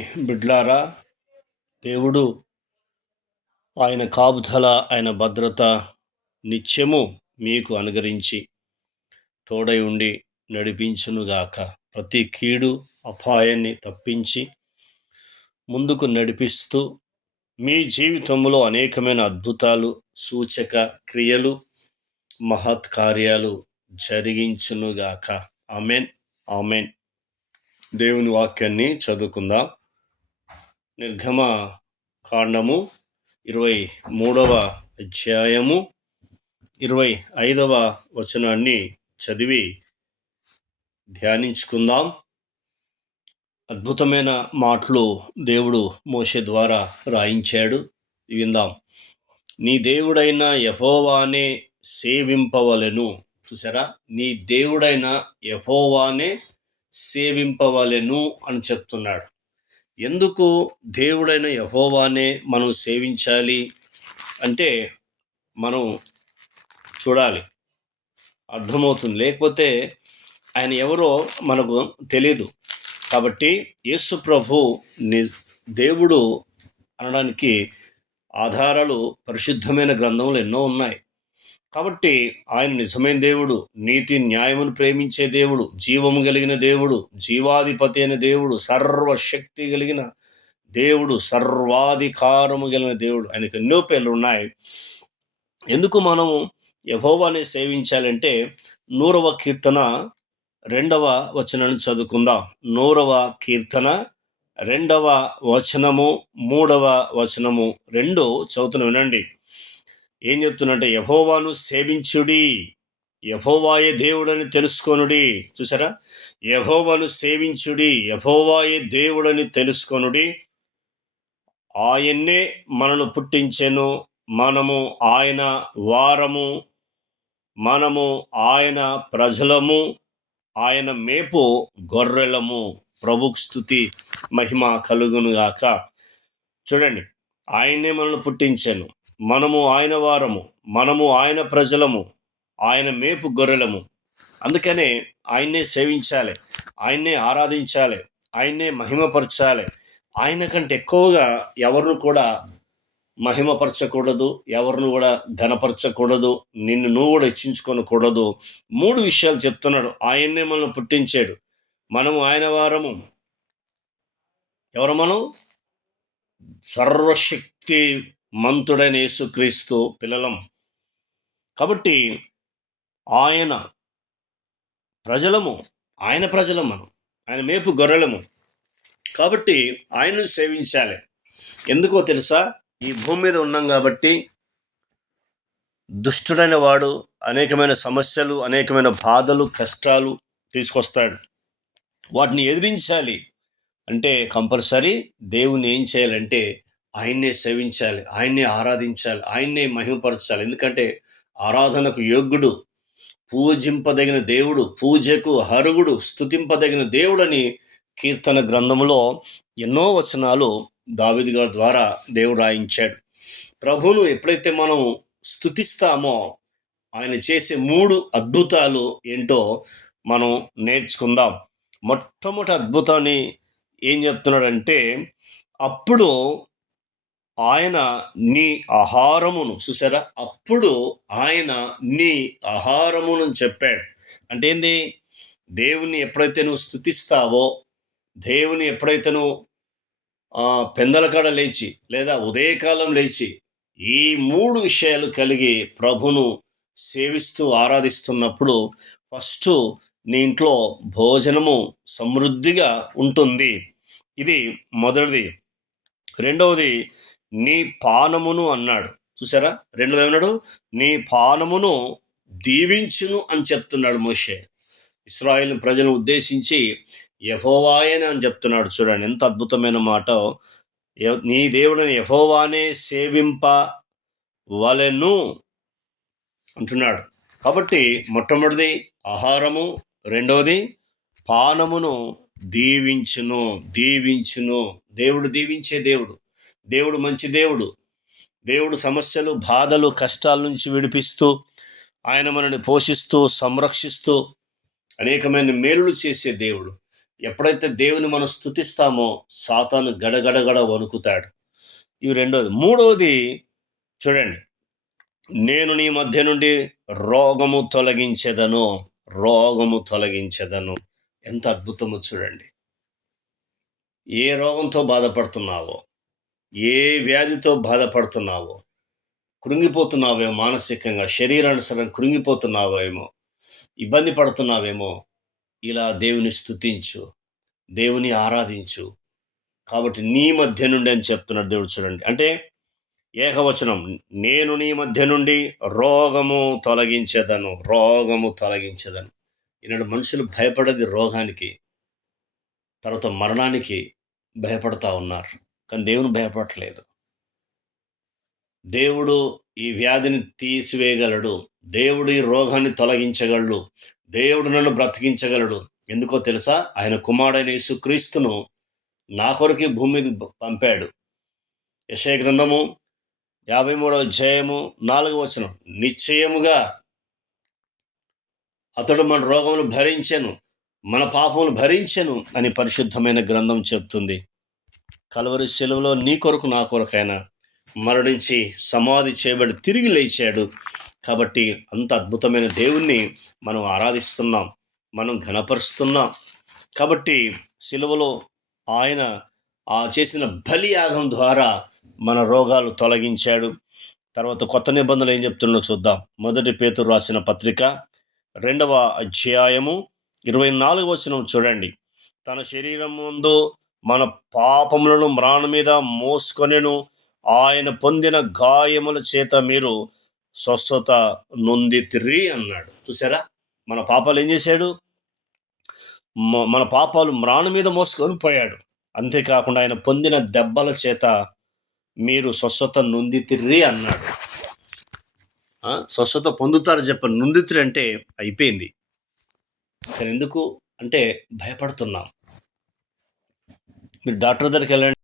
బిడ్లారా దేవుడు ఆయన కాపుదల ఆయన భద్రత నిత్యము మీకు అనుగరించి తోడై ఉండి నడిపించునుగాక. ప్రతి కీడు అపాయాన్ని తప్పించి ముందుకు నడిపిస్తూ మీ జీవితంలో అనేకమైన అద్భుతాలు సూచక క్రియలు మహత్ కార్యాలు జరిగించునుగాక. ఆమెన్ ఆమెన్. దేవుని వాక్యాన్ని చదువుకుందాం. నిర్గమ కాండము ఇరవై మూడవ అధ్యాయము ఇరవై ఐదవ వచనాన్ని చదివి ధ్యానించుకుందాం. అద్భుతమైన మాటలు దేవుడు మోషే ద్వారా రాయించాడు. విందాం. నీ దేవుడైన యహోవానే సేవింపవలెను. చూసారా? నీ దేవుడైన యహోవానే సేవింపవలెను అని చెప్తున్నాడు. ఎందుకు దేవుడైన యహోవానే మనం సేవించాలి అంటే మనం చూడాలి. అర్థమవుతుంది. లేకపోతే ఆయన ఎవరో మనకు తెలియదు కాబట్టి యేసు ప్రభు ని దేవుడు అనడానికి ఆధారాలు పరిశుద్ధమైన గ్రంథములు ఎన్నో ఉన్నాయి. కాబట్టి ఆయన నిజమైన దేవుడు నీతి న్యాయమును ప్రేమించే దేవుడు జీవము కలిగిన దేవుడు జీవాధిపతి అయిన దేవుడు సర్వశక్తి కలిగిన దేవుడు సర్వాధికారము కలిగిన దేవుడు. ఆయనకు ఎన్నో పేర్లు ఉన్నాయి ఎందుకు మనము యహోవాని సేవించాలంటే నూరవ కీర్తన రెండవ వచనాన్ని చదువుకుందాం. నూరవ కీర్తన రెండవ వచనము మూడవ వచనము రెండు చదువుతున్న వినండి. ఏం చెప్తున్నంటే యహోవాను సేవించుడి. యహోవాయే దేవుడని తెలుసుకొనుడి. చూసారా? యహోవాను సేవించుడి. యహోవాయే దేవుడని తెలుసుకొనుడి. ఆయన్నే మనను పుట్టించెను. మనము ఆయన వారము. మనము ఆయన ప్రజలము. ఆయన మేపు గొర్రెలము. ప్రభుకు స్థుతి మహిమ కలుగునుగాక. చూడండి. ఆయన్నే మనల్ని పుట్టించాను. మనము ఆయన వారము మనము ఆయన ప్రజలము ఆయన మేపు గొర్రెలము. అందుకనే ఆయన్నే సేవించాలి ఆయన్నే ఆరాధించాలి ఆయన్నే మహిమపరచాలి. ఆయన కంటే ఎక్కువగా ఎవరిని కూడా మహిమపరచకూడదు ఎవరిని కూడా ఘనపరచకూడదు నిన్ను నువ్వు కూడా హెచ్చించుకొనకూడదు. మూడు విషయాలు చెప్తున్నాడు. ఆయన్నే మనం పుట్టించాడు. మనము ఆయన వారము. ఎవరు మనం సర్వశక్తి మంతుడైన యేసుక్రీస్తు పిల్లలం. కాబట్టి ఆయన ప్రజలము ఆయన ప్రజలం మనం ఆయన మేపు గొర్రెలము. కాబట్టి ఆయనను సేవించాలి. ఎందుకో తెలుసా? ఈ భూమి మీద ఉన్నాం కాబట్టి దుష్టుడైన వాడు అనేకమైన సమస్యలు అనేకమైన బాధలు కష్టాలు తీసుకొస్తాడు. వాటిని ఎదిరించాలి అంటే కంపల్సరీ దేవుని ఏం చేయాలంటే ఆయన్నే సేవించాలి ఆయన్నే ఆరాధించాలి ఆయన్నే మహిమపరచాలి. ఎందుకంటే ఆరాధనకు యోగ్యుడు పూజింపదగిన దేవుడు పూజకు హరుగుడు స్థుతింపదగిన దేవుడని కీర్తన గ్రంథంలో ఎన్నో వచనాలు దావిది గారి ద్వారా దేవుడు రాయించాడు. ప్రభువును ఎప్పుడైతే మనం స్థుతిస్తామో ఆయన చేసే మూడు అద్భుతాలు ఏంటో మనం నేర్చుకుందాం. మొట్టమొదటి అద్భుతాన్ని ఏం చెప్తున్నాడంటే అప్పుడు ఆయన నీ ఆహారమును చూసారా? అప్పుడు ఆయన నీ ఆహారమును చెప్పాడు. అంటే ఏంది? దేవుని ఎప్పుడైతే నువ్వు స్థుతిస్తావో దేవుని ఎప్పుడైతే నువ్వు పెందల కాడ లేచి లేదా ఉదయకాలం లేచి ఈ మూడు విషయాలు కలిగి ప్రభును సేవిస్తూ ఆరాధిస్తున్నప్పుడు ఫస్ట్ నీ ఇంట్లో భోజనము సమృద్ధిగా ఉంటుంది. ఇది మొదటిది. రెండవది నీ పానమును అన్నాడు. చూసారా? రెండోది ఏమన్నాడు? నీ పానమును దీవించును అని చెప్తున్నాడు మోషే. ఇస్రాయిల్ ప్రజలను ఉద్దేశించి యహోవాయనే అని చెప్తున్నాడు. చూడండి ఎంత అద్భుతమైన మాట. నీ దేవుడిని యహోవానే సేవింప వలెను అంటున్నాడు. కాబట్టి మొట్టమొదటిది ఆహారము రెండవది పానమును దీవించును దీవించును. దేవుడు దీవించే దేవుడు. దేవుడు మంచి దేవుడు. దేవుడు సమస్యలు బాధలు కష్టాల నుంచి విడిపిస్తూ ఆయన మనల్ని పోషిస్తూ సంరక్షిస్తూ అనేకమైన మేలులు చేసే దేవుడు. ఎప్పుడైతే దేవుని మనం స్థుతిస్తామో సాతాను గడగడగడ వణుకుతాడు. ఇవి రెండోది. మూడోది చూడండి. నేను నీ మధ్య నుండి రోగము తొలగించెదను రోగము తొలగించెదను. ఎంత అద్భుతమో చూడండి. ఏ రోగంతో బాధపడుతున్నావో ఏ వ్యాధితో బాధపడుతున్నావో కృంగిపోతున్నావేమో మానసికంగా శరీరానుసరం కృంగిపోతున్నావేమో ఇబ్బంది పడుతున్నావేమో ఇలా దేవుని స్థుతించు దేవుని ఆరాధించు. కాబట్టి నీ మధ్య నుండి అని చెప్తున్నాడు దేవుడు చూడండి. అంటే ఏకవచనం నేను నీ మధ్య నుండి రోగము తొలగించేదను రోగము తొలగించేదను. ఈనాడు మనుషులు భయపడేది రోగానికి తర్వాత మరణానికి భయపడతా ఉన్నారు. కానీ దేవుని భయపడలేదు దేవుడు ఈ వ్యాధిని తీసివేయగలడు. దేవుడు ఈ రోగాన్ని తొలగించగలడు. దేవుడు నన్ను బ్రతికించగలడు. ఎందుకో తెలుసా? ఆయన కుమారుడైన యేసుక్రీస్తును నా కొరకు భూమి పంపాడు. యశయ గ్రంథము యాభై మూడవ అధ్యాయము నాలుగు వచనం. నిశ్చయముగా అతడు మన రోగమును భరించెను మన పాపమును భరించెను అని పరిశుద్ధమైన గ్రంథం చెప్తుంది. కలవరి సెలవులో నీ కొరకు నా కొరకైనా మరణించి సమాధి చేయబడి తిరిగి లేచాడు. కాబట్టి అంత అద్భుతమైన దేవుణ్ణి మనం ఆరాధిస్తున్నాం మనం ఘనపరుస్తున్నాం. కాబట్టి సిలువలో ఆయన ఆ చేసిన బలియాగం ద్వారా మన రోగాలు తొలగించాడు. తర్వాత కొత్త నిబంధనలు ఏం చెప్తున్నో చూద్దాం. మొదటి పేతురు రాసిన పత్రిక రెండవ అధ్యాయము ఇరవై నాలుగు వచనం చూడండి. తన శరీరం ముందు మన పాపములను మ్రాణ మీద మోసుకొనెను. ఆయన పొందిన గాయముల చేత మీరు స్వస్థత నొందితిరి అన్నాడు. చూసారా మన పాపాలు ఏం చేశాడు? మన పాపాలు మ్రాణ మీద మోసుకొని పోయాడు. అంతేకాకుండా ఆయన పొందిన దెబ్బల చేత మీరు స్వస్థత నొందితిర్రి అన్నాడు. స్వస్థత పొందుతారు చెప్పండి నొందితిరి అంటే అయిపోయింది. కానీ ఎందుకు? అంటే భయపడుతున్నాం. మీరు డాక్టర్ దగ్గరికి వెళ్ళండి.